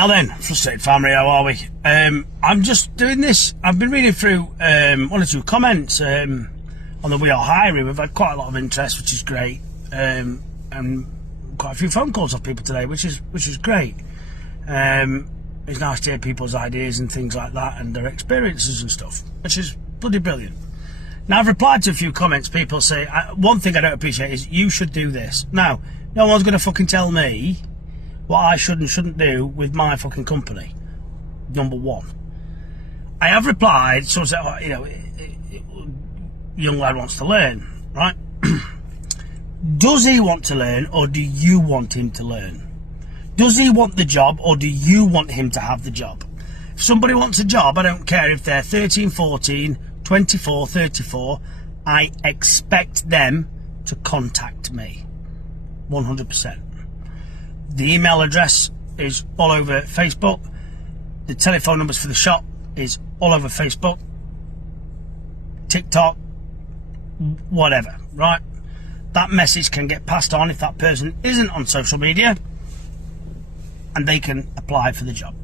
Now then, frustrated family, how are we? I'm just doing this. I've been reading through one or two comments on the We Are Hiring. We've had quite a lot of interest, which is great, and quite a few phone calls off people today, which is great. It's nice to hear people's ideas and things like that, and their experiences and stuff, which is bloody brilliant. Now, I've replied to a few comments. People say one thing I don't appreciate is you should do this. Now, no one's going to fucking tell me what I should and shouldn't do with my fucking company. Number one. I have replied, so said, young lad wants to learn, right? Does he want to learn, or do you want him to learn? Does he want the job, or do you want him to have the job? If somebody wants a job, I don't care if they're 13, 14, 24, 34, I expect them to contact me. 100%. The email address is all over Facebook. The telephone numbers for the shop is all over Facebook, TikTok, whatever, right? That message can get passed on if that person isn't on social media, and they can apply for the job.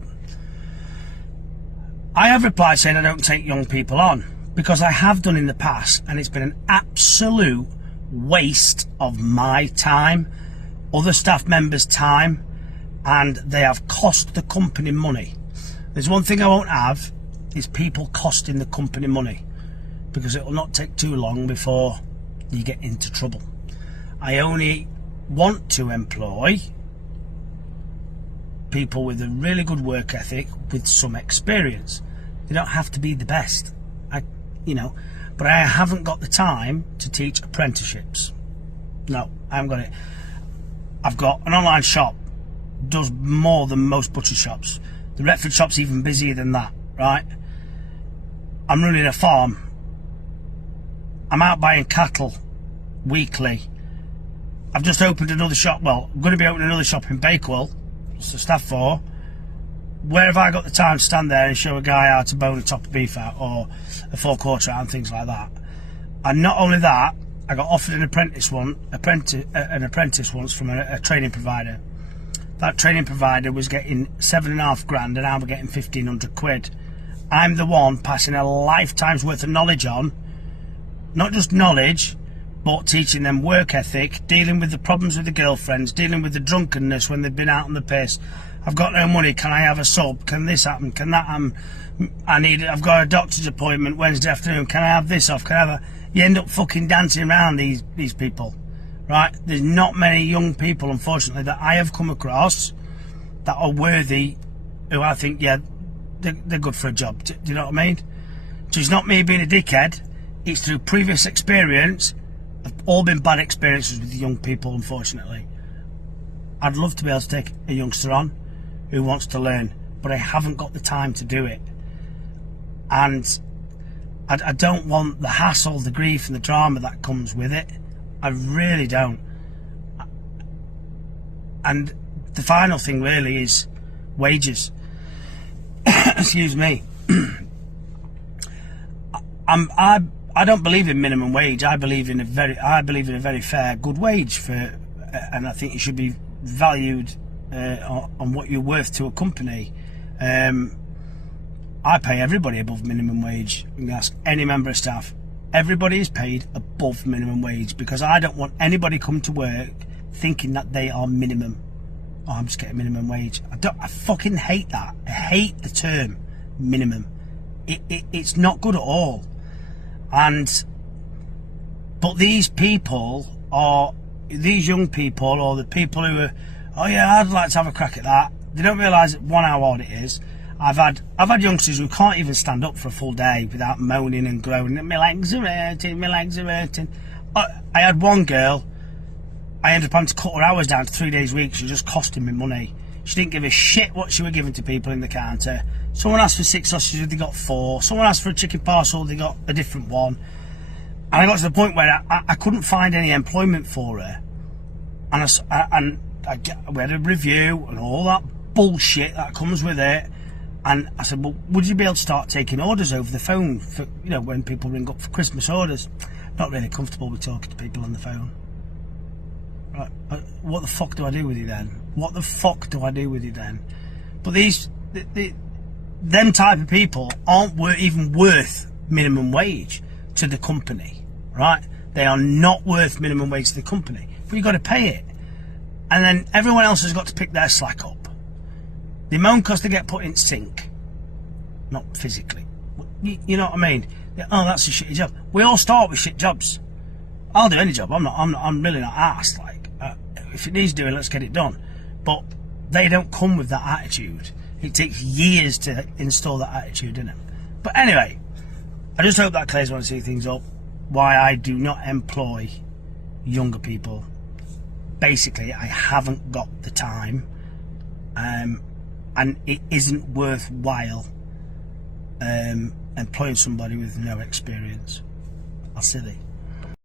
I have replied saying I don't take young people on, because I have done in the past, and it's been an absolute waste of my time, other staff members' time, and they have cost the company money. There's one thing I won't have, is people costing the company money, because it will not take too long before you get into trouble. I only want to employ people with a really good work ethic with some experience. They don't have to be the best, but I haven't got the time to teach apprenticeships. No, I haven't got it. I've got an online shop, does more than most butcher shops. The Retford shop's even busier than that, right? I'm running a farm. I'm out buying cattle weekly. I've just opened another shop. Well, I'm going to be opening another shop in Bakewell. It's the staff for. Where have I got the time to stand there and show a guy how to bone a top of beef out, or a 4/4 out, and things like that? And not only that, I got offered an apprentice once from a training provider. That training provider was getting £7.5 grand, and I'm getting 1,500 quid. I'm the one passing a lifetime's worth of knowledge on, not just knowledge, but teaching them work ethic, dealing with the problems with the girlfriends, dealing with the drunkenness when they've been out on the piss. I've got no money, can I have a sub? Can this happen? Can that happen? I've got a doctor's appointment Wednesday afternoon, can I have this off? Can I have You end up fucking dancing around these people, right? There's not many young people, unfortunately, that I have come across that are worthy, who I think, yeah, they're good for a job. Do you know what I mean? So it's not me being a dickhead, it's through previous experience. Have all been bad experiences with young people, unfortunately. I'd love to be able to take a youngster on who wants to learn, but I haven't got the time to do it. And I don't want the hassle, the grief and the drama that comes with it. I really don't. And the final thing really is wages. Excuse me. I don't believe in minimum wage. I believe in a very fair, good wage and I think it should be valued on what you're worth to a company. I pay everybody above minimum wage. You can ask any member of staff. Everybody is paid above minimum wage, because I don't want anybody come to work thinking that they are minimum. Oh, I'm just getting minimum wage. I fucking hate that. I hate the term minimum. It's not good at all. But these people are, these young people, or the people who are, oh yeah, I'd like to have a crack at that. They don't realise 1 hour what it is. I've had youngsters who can't even stand up for a full day without moaning and groaning. My legs are hurting, my legs are hurting. I had one girl, I ended up having to cut her hours down to 3 days a week. She was just costing me money. She didn't give a shit what she was giving to people in the counter. Someone asked for 6 sausages, they got 4. Someone asked for a chicken parcel, they got a different one. And I got to the point where I couldn't find any employment for her. And we had a review and all that bullshit that comes with it. And I said, well, would you be able to start taking orders over the phone for, when people ring up for Christmas orders? Not really comfortable with talking to people on the phone. Right, what the fuck do I do with you then? What the fuck do I do with you then? But them type of people aren't even worth minimum wage to the company, right? They are not worth minimum wage to the company, but you've got to pay it. And then everyone else has got to pick their slack up. The amount because they get put in sync, not physically. You know what I mean? Oh, that's a shitty job. We all start with shit jobs. I'll do any job. I'm really not arsed. Like, if it needs doing, let's get it done. But they don't come with that attitude. It takes years to install that attitude in them. But anyway, I just hope that clears one or two things up. Why I do not employ younger people. Basically, I haven't got the time, and it isn't worthwhile employing somebody with no experience. I'll see thee.